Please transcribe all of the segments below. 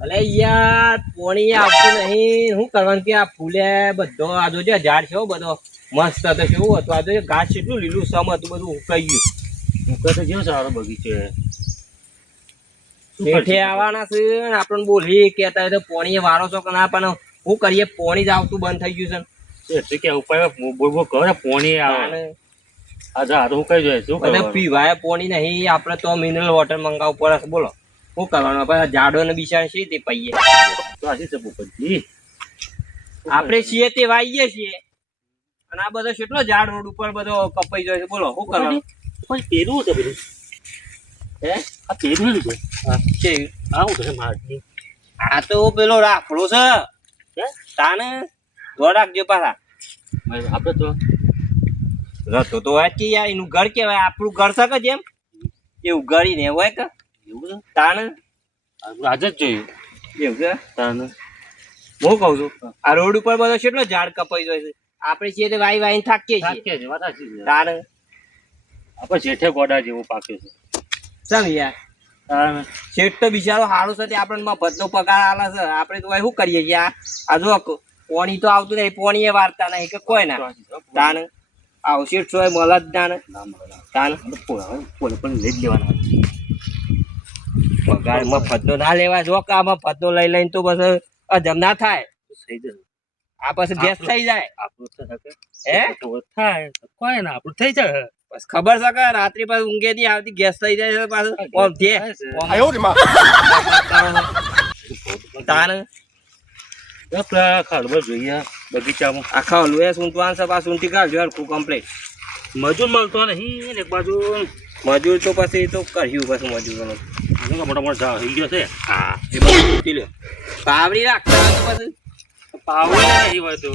અલે યાર પોણી આવતું નહીં શું કરવાનું કે આ ફૂલે બધો આ જોજે ઝાડ છે બધો મસ્ત હતો કેવું હતું આ જોજે ઘાસ કેટલું લીલું સમ હતું બધું ઉકાઈ ગયું. ઉકા તો જેવો સારો બગીચો શેઠે આવવાના છે ને આપણને બોલી કેતા હોય તો પોણી વારો છો કે ના પણ શું કરીએ પોણી જ આવતું બંધ થઈ ગયું છે એટલે કે ઉપાય બોલ કરે પોણી આવે આ જા તો હું કઈ જાય શું છે પીવાય પોણી નહીં આપણે તો મિનરલ વોટર મંગાવવું પડે બોલો શું કરવાનું આપણે ઝાડો ને બિચાર છે તે પૈયે તો આશી છે પોપટજી આપણે છીએ તે વાઈએ છીએ અને આ બધો કેટલો ઝાડ રોડ ઉપર બધો કપાઈ જાય છે બોલો શું કરવાનું કોઈ પેરું છે બધું હે આ પેરું છે હા છે આવું છે મારથી આ તો પેલો રાખડો છે હે તાને દો રાખજો પાછા આપણે તો રતો તો હોય કે યાર એનું ઘર કેવાય આપણું ઘર છે કે જેમ એવું ગળી ને હોય કે એવું છે તાને આજે જ જોયું એવું કે તાને હું કઉ છું આ રોડ ઉપર બધો કેટલો ઝાડ કપાઈ જાય છે આપણે છીએ તે વાઈ વાઈ થાકીએ છીએ સાચી છે વાત સાચી છે તાને આપણે જેઠે ગોડા જેવું પાકે છે સમ યાર તાને શેઠ તો બિચારો સારું છે તે આપણને મફતનો પગાર આલે છે આપણે તો શું કરીએ છીએ આ જો પોણી તો આવતું નહીં પોણી એ વાર્તા નહીં કે કોઈ ના તાને આવું શેઠ સોય મળે જ ના ને તાને પોલે પણ લઈ જ લેવાના પગાર મફતનો ના લેવા જો કે આ મફતનો લઈ લઈને તો બસ અજમ ના થાય થઈ જશે આ પછી ગેસ થઈ જાય આપણું હે થાય કોઈ ના આપણું થઈ જાય બસ ખબર છે કે રાત્રે પાછું ઊંઘે થી આવતી ગેસ થઈ જાય છે પાછું ઓમ થે તાને ખાડવા જોઈએ બગીચામાં આખા હલવે સૂંટવાનું છે પાછું સૂંટી કાઢજો હરખું કમ્પ્લીટ મજૂર મળતો નહીં એક બાજુ મજૂર તો પછી તો કર્યું પછી મજૂરોનું મોટા મોટા થઈ ગયો છે હા એ બધું સૂંટી લ્યો પાવડી રાખતા હોય તો પછી પાવડી નહીં હોય તો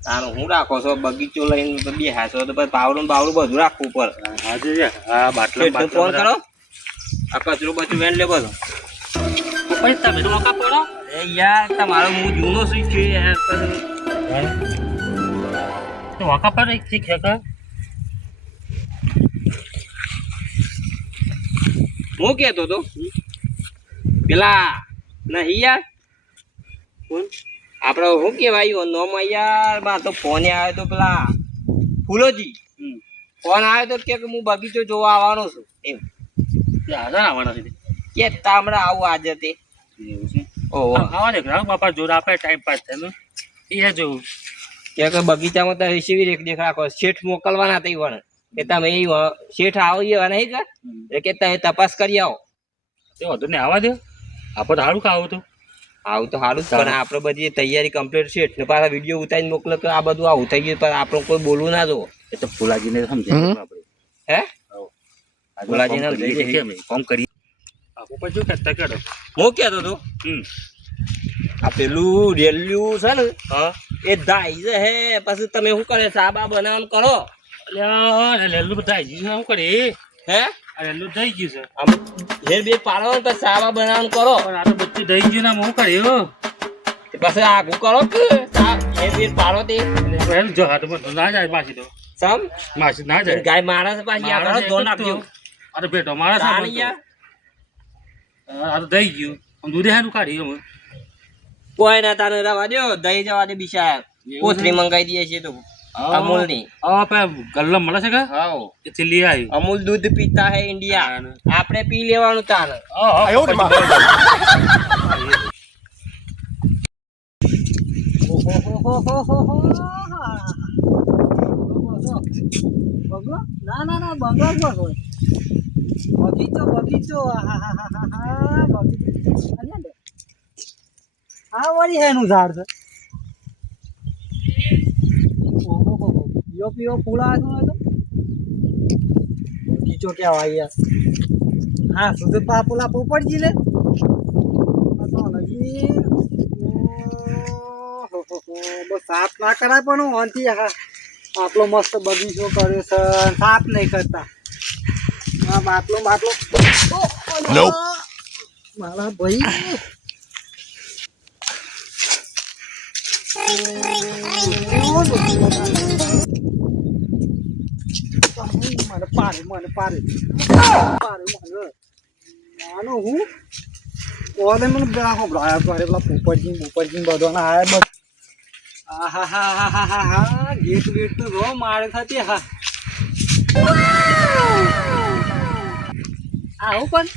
તારું હું રાખો છો બગીચો લઈને બેહાશો તો પછી પાવડું બાવડું બધું રાખવું પડે આજે હા બાટલા ફોન કરો આ કચરો બચું વેન લે બધો પછી તમે તો મોકા પડો એ યાર તમારો હું જૂનો સ્વીચ છે યાર તો મોકા પર એક થી ખેકા હું કેતો તો પેલા નહીં યાર કોણ આપડે શું કેવાય નોમ યાર બા તો ફોન આવ્યો તો પેલા ફૂલોજી ફોન આવ્યો તો કે હું બગીચો જોવા આવવાનો છું એમ આધાર આવવાના છે કે તામડા આવું આજે તે એવું છે ઓહો આવા દે બાપા જોર આપે ટાઈમ પાસ થાય ને એ જોવું કે બગીચામાં તો એસી રેખ દેખ રાખો શેઠ મોકલવાના તઈ વણ કે તમે એ શેઠ આવો નહીં કે તમે તપાસ કરી આવો તે વધુ ને આવવા દે આપણે સારું ખાવું તો આવું તો સારું જ પણ આપણે બધી તૈયારી કમ્પ્લીટ છે એટલે પાછા વિડીયો ઉતારીને મોકલો કે આ બધું આવું થઈ ગયું પણ આપણે કોઈ બોલવું ના જો એ તો ફુલાજીને સમજે આપણે હે ફુલાજીને કોમ કરીએ આપો પછી જો કરતા કેડો હું કહેતો હતો આ પેલું રેલ્યું છે ને હા એ દાઈ છે હે પછી તમે શું કરે સાબા બનાવવાનું કરો એટલે લેલું બધા આવી ગયું શું કરે હે લેલું થઈ ગયું છે આમ હેર બે પાડવાનું પછી સાબા બનાવવાનું કરો પણ આ તો બધું દઈ ગયું ને શું કર્યું પછી આગું કરો કે હેર બે પાડો તે જો હા તો ના જાય પાછી તો સમ માસી ના જાય ગાય માણસ પાછી આ કરો ધોન આપજો અરે બેટો મારા સામે આ તો દઈ ગયું આમ દૂધે હારું કાઢી અમે કોઈ ના તાને રવા દો દહીં જવા દે બિચાર કોથળી મંગાવી દઈએ છીએ તો અમૂલ ની ગલ્લો મળે છે કે હા એથી લઈ આવ્યું અમૂલ દૂધ પીતા હે ઇન્ડિયા આપણે પી લેવાનું તાને ના ના ના બંગલો હોય બગીચો બગીચો હા વળી એનું ઝાડ છે પીઓ પીઓ ફૂલ આવે તો બગીચો ક્યાં હોય યાર હા સુધી પાપુલા પોપડજી લે બસ સાફ ના કરાય પણ આનથી આટલો મસ્ત બગીચો કર્યો છે સાફ નહીં કરતા આ બાટલો બાટલો મારા ભાઈ મને પારે મને પારે પારે મને માનો હું ઓલે મને આખો બ્રાયા કરે પેલા પોપટજી બધાના આયા બસ આહાહાહાહાહા ગેટ વેટ તો જો મારે થતી હા આવું પણ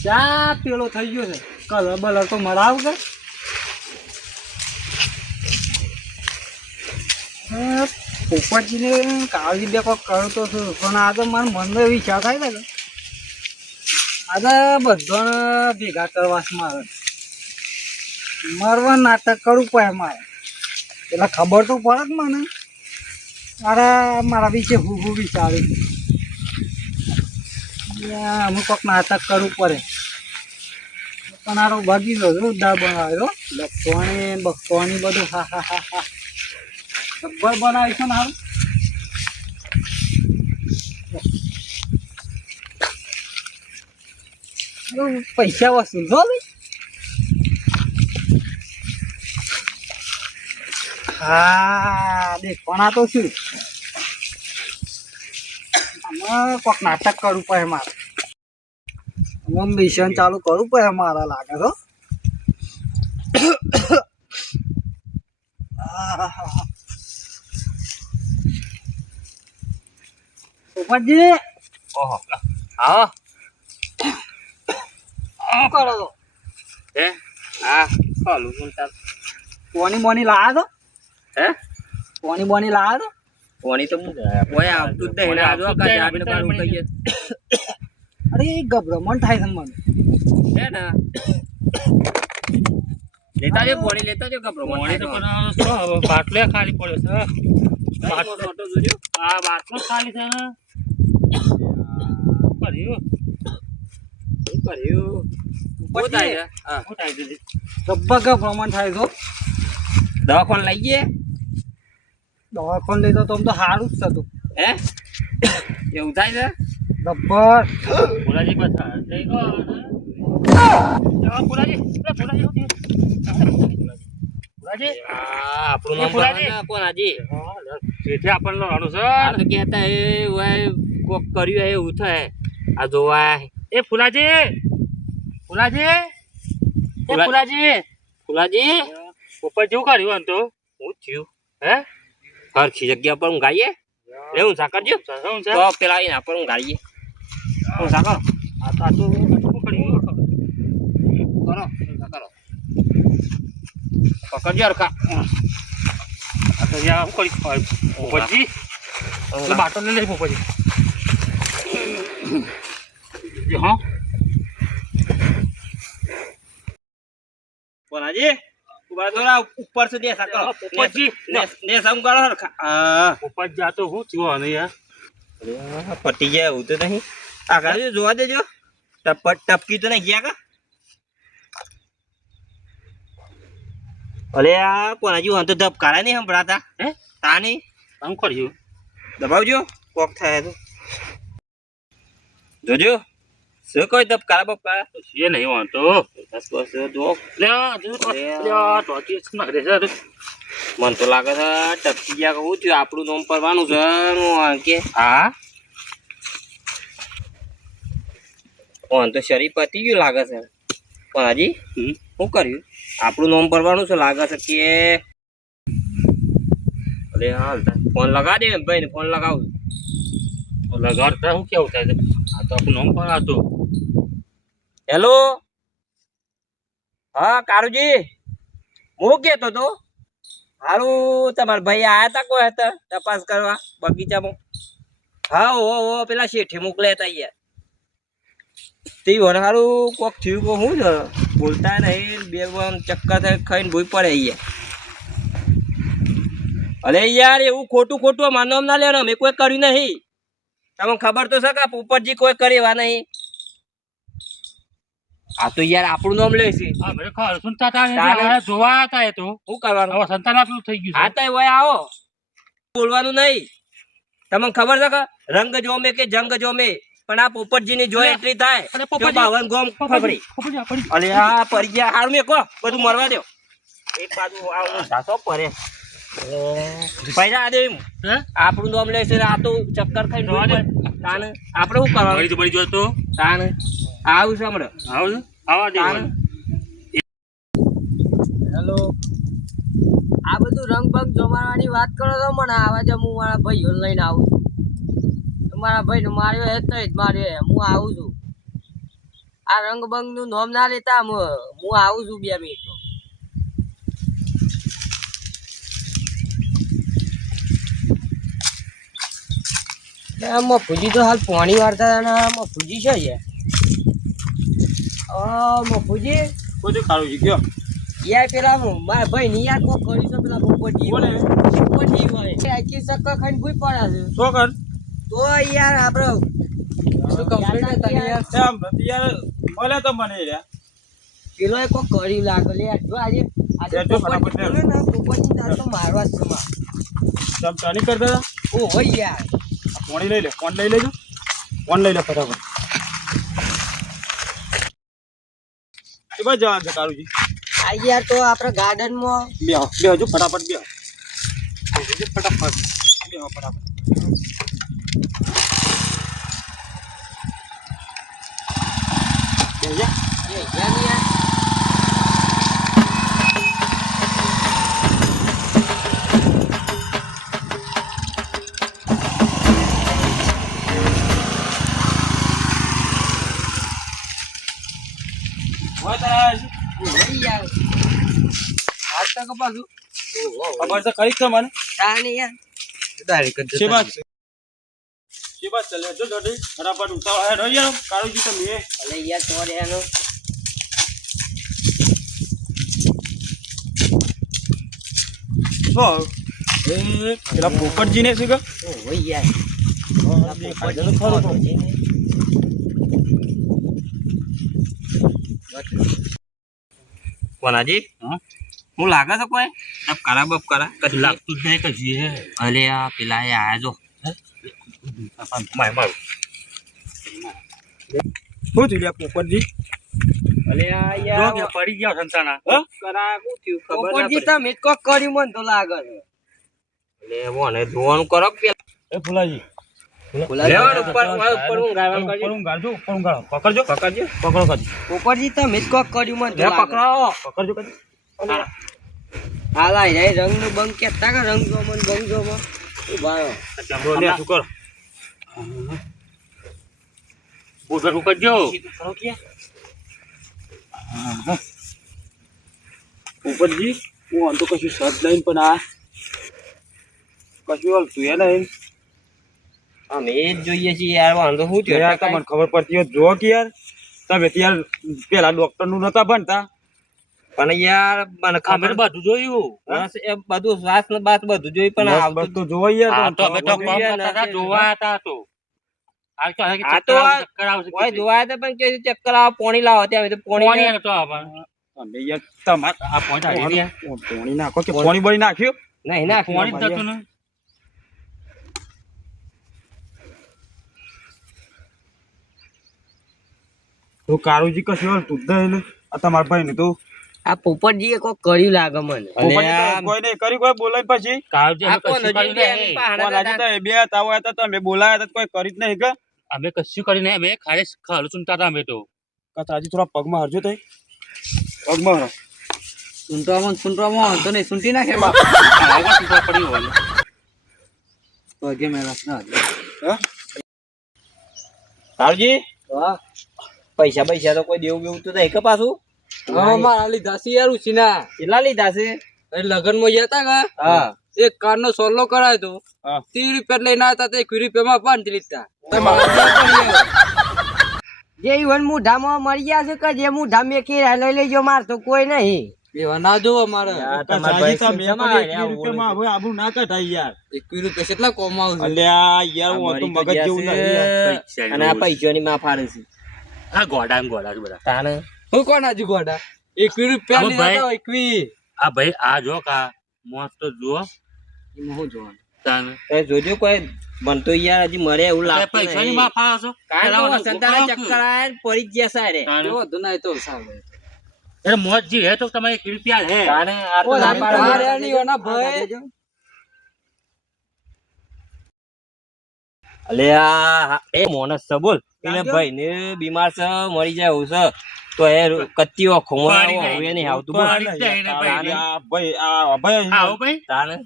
ચા પેલો થઈ ગયો છે કલર બલર તો મરાવ કે પોપટજીને કાળજી બે કોક કરું તો છું પણ આ તો મારા મનમાં એવી ઈચ્છા થાય ને કે આજે બધાને ભેગા કરવા છે મારે મરવા નાટક કરવું પડે મારે એટલે ખબર તો પડે જ મને મારા વિશે હું વિચારું અમુક કોઈક નાટક કરવું પડે પણ આરો બગીચો જોરદાર બનાવ્યો લખવાની બધું હા જબ્બર બનાવી છે ને હારું પૈસા વસૂલ છો ભાઈ હા દેખવાના તો શું આમાં કોઈક નાટક કરવું પડે મારે આમાં મિશન ચાલુ કરવું પડે મારે લાગે તો પોપટજી ઓહો આવો શું કરો છો હે હા ખાલું બોલતા પોની લાયા તો હે પોની લાયા તો પોણી તો કોઈ આવતું જ નહીં આજો કાજે આપણે કારું કહીએ અરે ગભરામણ થાય છે મને હે ને લેતા જો પોણી લેતા જો કપરો પાણી તો પણ બાટલો ખાલી પડ્યો છે બાટલો જોજો આ બાટલો ખાલી છે ને કર્યું શું કર્યું શું થાય છે હા શું થાય છે ગબ્બા ગભરામણ થાય છો દવાખાને લઈ ગયે દવાખાને લઈ તો આમ તો સારું જ થતું હે એવું થાય છે ગબ્બર ફુલાજી પાછા લઈ ગયો ફુલાજી આપણું નામ ફુલાજી. કોણ હાજી જેથી આપણને લડવાનું છે આ તો કહેતા એ ઓય કોક કર્યું હે એવું થાય આ જોવા એ ફુલાજી ફુલાજી એ ફુલાજી ફુલાજી ઉપર જેવું કર્યું આમ તો હું થયું હે હરખી જગ્યા પર ઊંઘાઈએ લે હું સાકરજો શું છે તો પેલા એના પર ઊંઘાડીએ હું સાકર આ તો શું કર્યું કરો સાકરો પકડજો હરખા આ તો યાર શું કર્યું ઉપરજી તો બાટલો લઈ લઈ ઉપરજી હા કોનાજી ઉભા થોડા ઉપર સુધી સાકરો ઉપરજી ને સમ કરો હરખા હા ઉપર જાતો હું થયો ને યાર પટી જાય એવું તો નહીં આગળ જોવા દેજો ટપકી તો નહીં ગયા કા અલે આ કોનાજી વાંધો ધબકારા નહીં સંભળાતા હે તા નહીં આમ કર્યું દબાવજો કોક થાય તો જોજો શું કોઈ ધબકારા બપકારા એ નહીં વાંધો બસ બસ જો લે ટોચી નાખ દે છે મન તો લાગે છે ટપકી ગયા કહું છું આપણું નામ પરવાનું છે કે હા ઓન તો શરીર પતી ગયું લાગે છે પણ હાજી શું કર્યું આપણું નામ પરવાનું છે લાગે છે કે અરે હાલ ફોન લગાડે ને ભાઈ ને ફોન લગાવું લગાડતા હું કેવું થાય છે આ તો આપણું નામ પણ હતું હેલો હા કારુજી હું કહેતો તો હારું તમારા ભાઈ આયા હતા કોઈ હતા તપાસ કરવા બગીચામાં હા ઓ પેલા શેઠે મોકલ્યા હતા યાર તે હારું કોક થયું કો શું છે બોલતા નહીં બે ચક્કર થાય ખાઈને ભૂઈ પડે યાર અરે યાર એવું ખોટું અમારું નામ ના લેવાનું અમે કોઈ કર્યું નહીં તમને ખબર તો છે કે પોપટજી કોઈ કરેવા નહીં આ તો યાર આપણું નામ લે છે હા મને ખબર સુનતા હતા જોવા હતા એ તો શું કરવાનું હવે સંતાન આપણું થઈ ગયું હા તો ભાઈ આવો બોલવાનું નહીં તમને ખબર છે કે રંગ જોમે કે જંગ જોમે પણ આ પોપટજી ની જો એન્ટ્રી થાય તો બાવન ગોમ ફફડી અરે આ પડી ગયા હારું મેં કહો બધું મરવા દો એક બાજુ આ ધાસો પરે પૈસા આ દે આપણું નામ લે છે આ તો ચક્કર ખાઈને તાને આપણે શું કરવાનું બળી જો તો તાને આવું છે હમણાં આવું આવા દે તાણ. હેલો આ બધું રંગ બંગ જમાડવાની વાત કરો તો મને આવા જ હું મારા ભાઈઓ લઈને આવું છું. મારા ભાઈ નું માર્યો હે તો જ માર્યો હે. હું આવું છું. આ રંગ બંગ નું નામ ના લેતા હું આવું છું 2 મિનિટ. મફુજી તો હાલ પાણી વાળતા હતા ને મફુજી છે યાર. મફુજી કોઈ ખારું છે કયો યાર પેલા મારા ભાઈ ની યાર કોક કર્યું છે પેલા પોપટી કોને? પોપટી હોય આખી સક્કર ખાઈને ભૂઈ પડ્યા છે. શું કર તો યાર આપણે શું કમ્પ્લીટ હતા યાર એમ યાર મળે તો મને યાર પેલો એ કોક કર્યું લાગે લે યાર. જો આજે જો ફટાફટ લે. પોપટી તાર તો મારવા જ છે માં. તમ ચાની કરતા હતા ઓ હોય યાર. ફોન લઈ લે ફોન લઈ લેજો ફોન લઈ લે ફટાફટ એ બસ જવાનું છે કારુજી આ યાર તો આપણે ગાર્ડન માં બેહો હજુ ફટાફટ બેહો ફટાફટ બેહો ફટાફટ બેહો જા. યાર હોય તારા હોય યાર. આજ તક પાછું ખબર તો ખરી જ છે મને તાને યાર ડાયરેક્ટ છે બાત ચાલે જો જલ્દી ફટાફટ ઉતાવળ હે રહી યાર કારુજી તમે અલે યાર સોરે એનો તો એ પેલા પોપટજી ને શું કે ઓ હોય યાર. કોનાજી હું લાગે છે કોઈ બપકારા બપકારા કદી લાગતું જ નહીં કશું હે અલે આ પેલા એ આયા જો માય મારું શું થયું લ્યા પોપટજી અલે આ જો યાર કે પડી ગયા સંતાના બપકારા શું થયું ખબર પોપટજી તમે જ કોક કર્યું મન તો લાગે છે. અલે મોને જોવાનું કરો પેલા એ ફુલાજી લેવાનું ઉપર હું ગાવાનું કરજો. ઉપર હું ગાળજો ઉપર હું ગાળો પકડજો પકડજો પકડો કાજી પોપટજી તમે જ કોક કર્યું મન તો લે લાગે. પકડો પકડજો કાજી હાલ આઈ જાય રંગ નું બંગ કેતા કે રંગ જો મન બંગ જો મન ઉભા જમરો લે શું કર બુધર કરજો કરો કે ઉપરજી હું આમ તો કશું સદ લઈને પણ આ કશું હાલતું એ નહીં અમે એ જ જોઈએ છીએ યાર વાંધો શું થયો યાર તમને ખબર પડતી હોય જો કે યાર તમે યાર પેલા ડોક્ટર નું નતા ભણતા પણ યાર મને ખબર બધું જોયું બસ એ બધું શ્વાસ ને બાત બધું જોઈ પણ આવતું તો જોવા યાર આ તો અમે તો ખબર કામ પડી. કરતા હતા, જોવા હતા તો આ તો આ તો કોઈ જોવાય તો પણ કે ચક્કર આવે પાણી લાવો ત્યાં તો પાણી તમે યાર તમાર આ પોણી નાખો કે પોણી બળી નાખ્યું નહીં ના પોણી જ જતું ને તો કારુજી કશું હાલતું જ નહીં ને આ તમારા ભાઈ ને તો આ પોપટજી એ કોઈ કર્યું લાગે મને કોઈ નહીં કર્યું કોઈ બોલાય પછી આ કોણ હજુ બે એની પહાડા હતા. બે હતા હોય તો તમે બોલાયા હતા કોઈ કરી જ નહીં કે અમે કશું કરીને અમે ખાલી ખાલું ચૂંટતા હતા અમે તો કચાજી થોડા પગમાં હરજો તઈ પગમાં હર સુંટવામાં તો નહીં સુંટી નાખે બાપ આગળ ચૂંટવા પડી હોય પગે મેળા ના કારુજી હા. પૈસા પૈસા તો કોઈ દેવું બેવું તો નહીં કે પાછું હા મારા લીધા છે યાર ઉછીના કેટલા લીધા છે લગન માં ગયા તા કે હા એક કાર નો સોલો કરાયો તો હા. 30 રૂપિયા લઈને આવ્યા હતા 1 રૂપિયામાં 5 લીધા જે ઈવન મુઢામાં મરી ગયા છે કે જે મુઢા મેકી લઈ લેજો માર તો કોઈ નહીં એવા ના જોવો મારે કચાજી તમે પણ 1 રૂપિયામાં હવે આબુ ના કઢાય યાર 21 રૂપિયા કેટલા કોમ આવશે અલ્યા યાર હું તો મગજ જેવું નહીં યાર. અને આ પૈસાની માં ફાડે છે આ ગોડા ને ગોડા છે બધા તાને હું કોણ આજુ ગોડા 21 રૂપિયા હવે લીધા ભાઈ. હતા 21 આ ભાઈ આ જો કા મસ્ત જુઓ એમાં હું જોવાનું તાને એ જોજો કોઈ મન તો યાર હજી મરે એવું લાગતું પૈસાની નહીં. માં ફાળો છો કારણ કે વસંતાના ચક્કર આયા ને પડી જ ગયા સારે તાને. જો વધુ ના એ તો સારું અરે મોજ જી હે તો તમારે 1 રૂપિયા હે તાને આ તો ઓ, ના પાડે. મારે નહીં હોના ભાઈ. અલે આ એ મોનસ છે બોલ એટલે ભાઈ ને બીમાર છે મરી જાય એવું છે તો એ કત્તીઓ ખોવા પાડી આવો ગઈ. હવે નહીં આવતું બોલ. પાડી જાય ને ભાઈ. આ ભાઈ આ ભાઈ આવો ભાઈ. તાને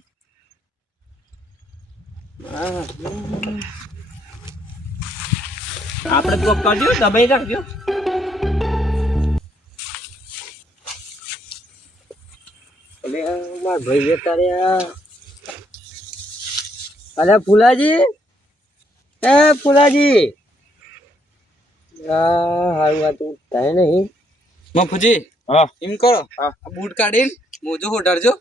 આપણે તો કરજો દબાઈ રાખજો. મારા ભાઈ જતા રહ્યા. અરે ફુલાજી, એ ફુલાજી, હારું આ તું થાય નહીં. મફુજી હા એમ કરો હા. આ બૂટ કાઢીને મોજો હોટાડજો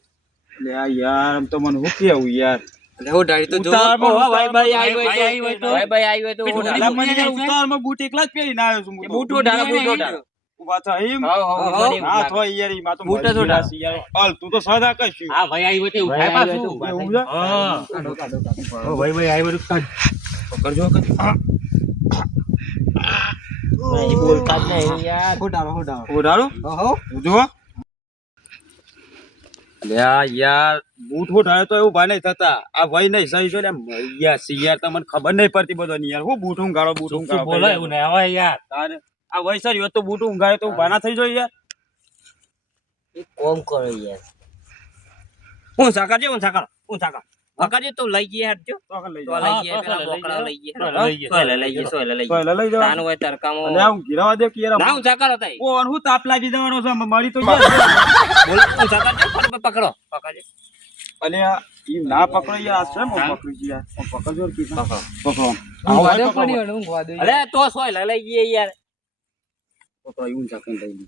લે આ યાર આમ તો મને હું કેવું યાર અને હોટાડી તો જો ઉતાવળમાં- ઓહો, ભાઈ ભાઈ આવ્યો ભાઈ આવ્યો તો. ભાઈ આવ્યો તો પેલું ઓઢાડો. અલા, મને યાર ઉતાવળમાં બૂટ એકલા જ પહેરીને આવ્યો છું હું તો. બૂટ ઓઢાડો, બૂટ ઓઢાડો. ઊભા થા એમ હાવ, હાવ, ઉઠવાની હા લાગે. તો યાર ઈ માં તો બૂટ જ મળી ઓઢાડો. ગયેલા છે યાર. હાલ, તું તો સદા કશું આ ભાઈ આવ્યો તે ઉઠાય ભાઈ આવ્યો પાછું. તો એવું છે? હા. કાઢો, કાઢો, કાઢો. ઓ ભાઈ આવ્યો તો કાઢ. પકડજો નહીં બોલતા જ નહીં યાર. હોટાડો, હોટાડો. ઓઢાડો ઓહો જો લ્યા યાર બૂટ ઓઢાડે તો એવું ભાઈ નહીં થતા આ ભાઈ નહીં સહી છો ને યાર યાર તમને ખબર નહીં પડતી બધાની યાર હું બૂટ ઊંઘાડો બૂટ શું ઊંઘાડો બોલો એવું નહીં આવે યાર. તારે આ વૈસર યો તો બૂટ ઊંઘાડે તો ભાના થઈ જાય યાર એક કોમ કરો યાર. હું સાકારજે, હું સાકાર, હું સાકાર. સાકારજે તો લઈ જઈએ હટજો. તો આગળ લઈ તો જાઓ. લઈ જઈએ, હા, પેલા તો બોકડા લઈ લઈ જઈએ. જઈએ. લઈ જઈએ. સોય લઈ જઈએ, સોય લઈ તો જઈએ. લઈ જાઓ તાનું હોય તડકામાં. અને આમ ગીરાવા દે કે યાર ના, હું સાકાર હતા. ઓ અને હું તાપ લાગી જવાનો છે મરી તો યાર બોલ, હું સાકારજે, ફટાફટ પકડો, પકડજે. અને ઈ ના પકડો યાર છે હું પકડી છે યાર હું પકડજો ને કીધું. પકડો. પકડો ઊંઘવા દે પડી હોય ને ઊંઘવા દે. અરે તો સોય લઈ જઈએ યાર. પકડો એવું ચાકન લઈ લે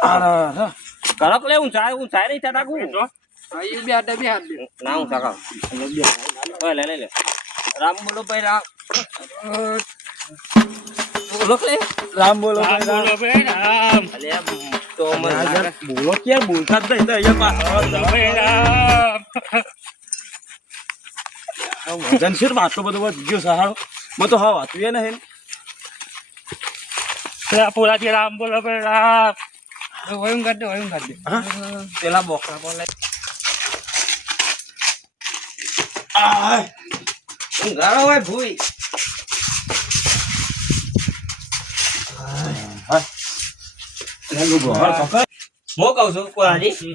આ કડક લે, હું ચાય નહીં થતા કું. હા, એ બે હાથે બે હાથ બે. ના, હું સાકાર. સોય લઈ લે. રામ બોલો ભાઈ રામ. બોલો કે રામ બોલો આમ ભાઈ, બોલો ભાઈ રામ. અલ્યા તો મને રામ. લાગે. બોલો ક્યાં બોલતા જ નહીં તો અહીંયા બોલો ભાઈ રામ. વજન છે ને આટલો બધો વધી ગયો સહારો મેં તો હા વાતું એ નહીં પૂરાથી રામ બોલો ભાઈ રામ. વયું કાઢ દે, વયું કાઢ દે. પેલા બોકડા પર લઈ. ઊંઘાડો હોય ભૂઈ. હું કઉ છું કોરાજી,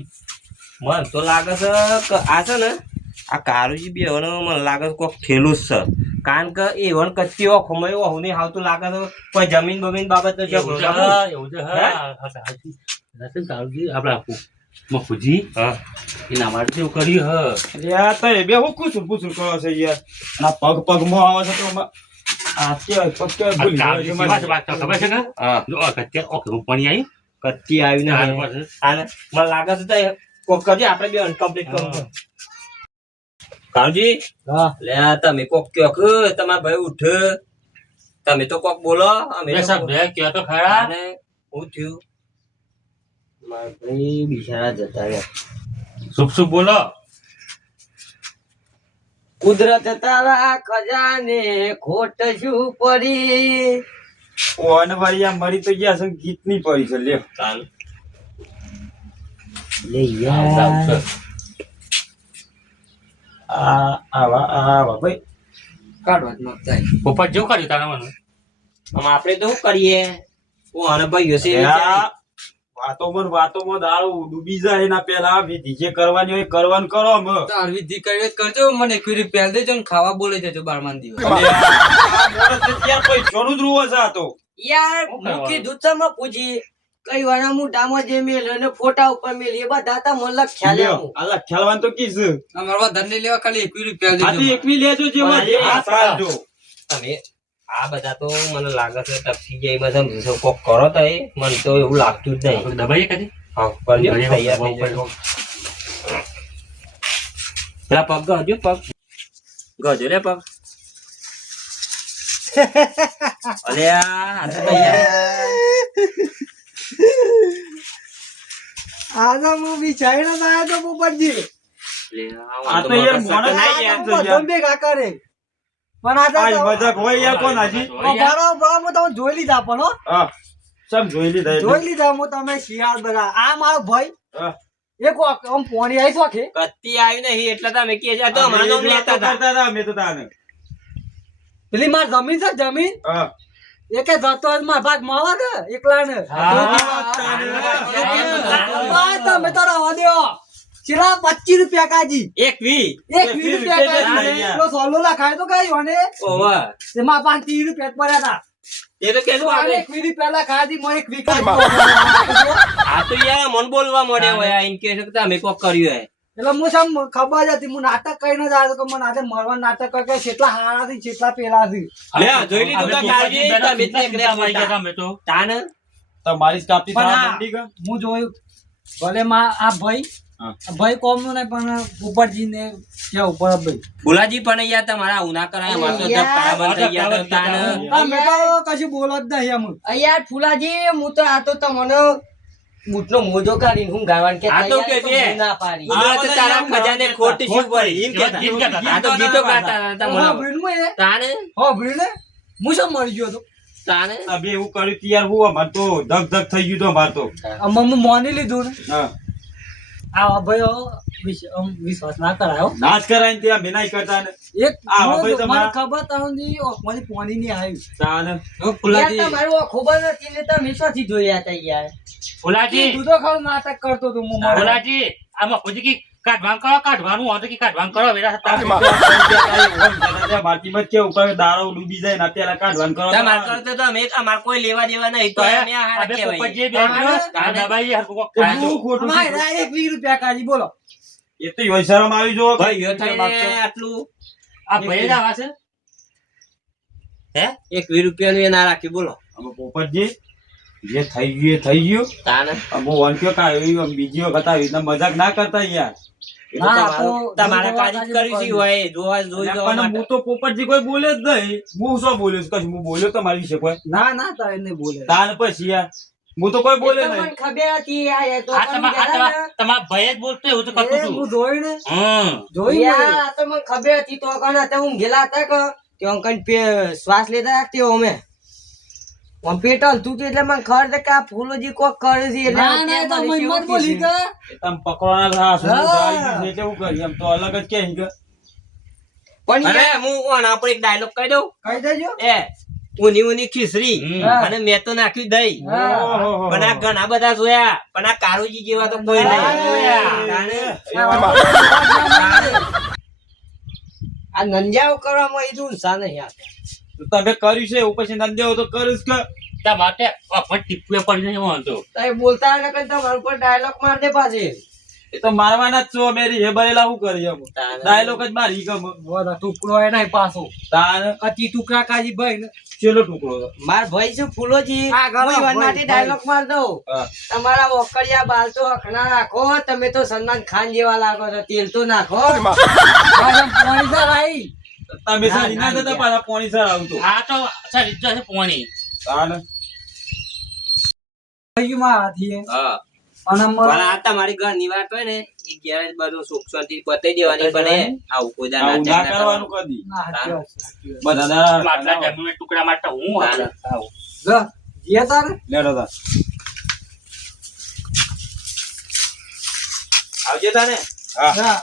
મને તો લાગે છે કે આ છે ને આ કારુજી બે મને લાગે છે કોઈક થેલું જ છે. કારણ કે એ વન કચ્ચી ખોમાયો હું નહીં આવતું લાગે છે કોઈ જમીન બમીન બાબત તો છે. એવું છે, હા, એવું છે, હા. રતન કાળુજી, આપણે આપું. મફુજી, એના માટે એવું કર્યું હ. યાર તો એ બે હું કુછું પૂછું કરો છે યાર ના પગ પગમાં આવે છે તો આ કેવાય પગ કેવાય ભૂલી આ ગયો છે કાળુજી મને. શેમાં છે વાત ખબર છે કે? હા, જો આ કચ્ચા ઓકે રૂપણી આવી. કચ્ચી આવી હાલ ને પાસે. આને મને લાગે છે તો કોક કરજે, આપણે બે અનકમ્પ્લીટ કરવું છે. કાળુજી, હા. લે આ તમે કોક કયો કે તમારા ભાઈ ઉઠ, તમે તો કોક બોલો. અમે બે તો સાહેબ, બે કહો તો ખરા. અને હું થયું મારા ભાઈ બિચારા જતા રહ્યા. શુભ શુભ બોલો. કુદરત તારા ખજાને ખોટ શું પડી. ઓ અને ભાઈ આ મરી તો ગયા છે ગીત ની પડી છે લ્યો ચાલ લે આવશે. આવા ભાઈ કાઢવા જ નહોતા. પોપટ જેવું કર્યું તારા મને. આમ આપણે તો શું કરીએ. ઓ અને ભાઈઓ છે આ વાતોમાં દાળું ડૂબી જાય એના પેલા વિધિ જે કરવાની હોય કરવાનું કરો અમે. તાર વિધિ કરી કરજો, મને ખીરી પહેલ દેજો ને ખાવા બોલે જજો 12 દિવસ. અને આ મોણસ ને ત્યાં પૈસાનું જ રૂવો છે આ તો. યાર મુખી દૂધમાં પૂછી કઈ વાર હું ડામો જે મેલ અને ફોટા ઉપર મેલ એ બધા હતા મને ખ્યાલ લ્યો, આ ખેલવાનું તો કી છે અમારા ધરને લેવા ખાલી ખીરી પહેલ આથી દેજો. એકવી લેજો જે હોય જે આ ચાલજો. તમે આ બધા તો મને લાગે છે ટપસી જાય બધા કોક કરો તો એ મને તો એવું લાગતું જ નહીં. દબાઈએ કદી. હા કરજો તૈયાર થઈ જજો. પેલા પગ ગજો પગ ગજો લે પગ. અરે આ તો તૈયાર. આજે હું બિચારીને લાયા તો પોપટજી. લે આ તો યાર મોણસ નહીં યાર તો યાર. ભેગા કરે. પણ આજ મજાક હોય યાર કોણ હાજી? હું તમે જોઈ લીધા પણ હો. હા સબ જોઈ લીધા એટલે. જોઈ લીધા હું તમે શિયાળ બધા. આ મારો ભાઈ હા. એક આમ પોણી આવી શોખે. કત્તી આવી નહીં એટલે તમે કે છે તો હમણાં તો એ જ લેતા વાતો હતા. કરતા હતા અમે તો તાને. પેલી માર જમીન છે જમીન હા એકે જતો હોય તો મારા ભાગ મળે ને એકલાને. ભાઈ તમે તો રવા દ્યો. છેલ્લા 25 રૂપિયા કાજી. એક વી 20 રૂપિયા કાજી. પેલો સોલો લખાય તો કઈ મને ઓવા એમાં 30 રૂપિયા જ પડ્યા હતા. એ તો કેવું આને આવે 1 રૂપિયા લખાય હતી, મને 1 રૂપિયા. આ તો યાર મન બોલવા મળે હોય ઇન કેસ કે તમે કોક કર્યું હે એટલે હું સમ ખબર જ હતી, હું નાટક કરીને જ આવ્યો કે મને આજે મરવા નાટક કરે કેટલા હારા થી કેટલા પેલા થી. લે જોઈ લીધું તો કાજી તમે તે કરે અમે તો તાન તમારી જ કાપી પણ થવા આ માંડી કે? હું જોયું ભલે માં આ ભાઈ હા. ભાઈ કોમ નું નહીં પણ ઉપરજી ને ક્યાં ઉપર ભાઈ ભુલાજી પણ યાર તમારા ઉના કરાય માર તો જબ કાયા બંધ થઈ ગયા તો તાન તમે તો કશું બોલો જ નહીં એમ. યાર ફુલાજી હું તો આ તો તમને બૂટનો મોજો કાઢીને હું ગાવાનું કે આ તો કે છે. ના પાડી આ તો તારા ખજાને ખોટી શું પડી એમ કેતા ગીત ગાતા. આ તો ગીતો ગાતા હતા હા મને ભીડમાં એ તાન હા ભીડને હું શું મરી ગયો તો તાન તમે એવું કર્યું તું યાર, હું અમાર તો ધક ધક થઈ ગયું તો અમાર તો. આમાં હું માની લીધું ને હા. આ ભાઈ વિશ્વાસ ના કરાયો. નાચ કરાઈને ત્યાં મેનાઈ કરતા ને એક આ મને ભાઈ તમારા- ખબર તારી ઓખમાંથી પાણી નહીં આવ્યું. તાને યાર તમારું ખબર નથી ને તમે વિશ્વાસથી જોયા હતા યાર ફુલાજી તું તો ખાલી નાટક કરતો તો હું મારા. ફુલાજી આમાં ખુદ કી કાઢવાનું હોય તો કી કાઢવાનું કરો વેરા થતા. માટીમાં કેવું કરે, દારૂ ડૂબી જાય ને પેલા કાઢવાનું કરો. તમાર કરતો તો અમે અમાર કોઈ લેવા દેવા નહીં તો અમે આ હારા અબે કહેવાય. પોપટજી બેઠો તાર દબાઈ હરકો કોક તો ખાય તો. બહુ ખોટું અમારે થયું. આ 1 રૂપિયા કાજી બોલો. એ તો યોય શરમ આવી જો ભાઈ યો થઈને આટલું આ ભાઈ જ આવા છે હે 1 રૂપિયાનું એ ના રાખ્યું બોલો અમે પોપટજી જે થઈ ગયું એ થઈ ગયું. તાન અમે વંક્યો કાઢ્યો, બીજી વખત આવી રીતના મજાક ના કરતા યાર. એ તો ના, તમારું- તો તમારા જોવા કાજી જ કાજી કર્યું છે હોય જોવા જોઈ જોવા પણ માટે. હું તો પોપટજી કોઈ બોલે જ નહીં. હું શું બોલ્યો છું? કશું હું બોલ્યો તમારી વિશે કોઈ? ના ના તારે નહીં બોલે. તાન પછી યાર હું તો કોઈ બોલે એ તો નહીં. મને ખબર હતી યાર તો આ પણ કહેતા ને. તમારા ભાઈ જ બોલતો એવું તો કરતું એ હતું. હું જોઈને હમ જોઈને યાર આ તો મને ખબર હતી તો કણ હતા ઊંઘેલા હતા કે ત્યાં કણ શ્વાસ લેતા રાખતી અમે આમ પેટ હલતું હતું એટલે મને ખબર હતી કે આ ફૂલોજી કોક કરે છે એટલે ના ના તો મને મત બોલી તો એ તમે પકડવાના થા, શું હા. થાય છે એટલે એવું કરીએ. એમ તો અલગ જ કે પણ અરે યાર હું ઓના પર એક ડાયલોગ કહી દઉં કહી દેજો. એ ઊની ઊની ખીસરી હમ. અને મેં તો નાખ્યું દહીં હા. પણ આ ઘણા બધા જોયા પણ આ કારુજી જેવા તો કોઈ હા. નહીં તાણે આ નંજાઓ કરવામાં એ ઊંસા નહીં આપે તમે કર્યું છે એવું પછી નંદ્યો તો કરીશ કે તાર માટે અફટ ટીપુએ પડી નહીં વાંધો. તમે બોલતા ને કઈ તમારા ઉપર ડાયલોગ માર દે પાછી એ તો મારવાના જ છો મેરી હે બરેલા શું કરી એમ ડાયલોગ જ મારી ગમ બધા ટુકડો એ નહીં પાછો તાન કતી ટુકડા કાજી ભાઈ ને ચેલો ટુકડો હતો. માર ભાઈ છે ફૂલોજી હા, ગણો, હું ઈવન ભાઈ, માટે ડાયલોગ માર દઉં હા. તમારા ઓકળિયા બાલ તો હખણા રાખો તમે તો સલમાન ખાન જેવા લાગો છો તેલ તો નાખો પાછા પાણી સર આઈ. તમે ના, સારી ના ના, થતા પાછા પોણી સર આવતું આ તો સર ઇજ્જત છે પોણી. તાન થઈ ગયું મારાથી એ. હા અને પણ આ તમારી ઘરની વાત હોય ને એ ઘેર જ બધું સુખ શાંતિ પતાઈ દેવાની પણ એ આવું કોઈ દા આવું નાટક ના ના કરવાનું કરવાનું. કદી. ના, સાચી વાત છે, સાચી વાત. બધા દાડા આટલા જમીનના ટુકડા માટે હું તાણે. આવું. લે, જીએ તારે? લેડો તા. આવજે તાને હા લે.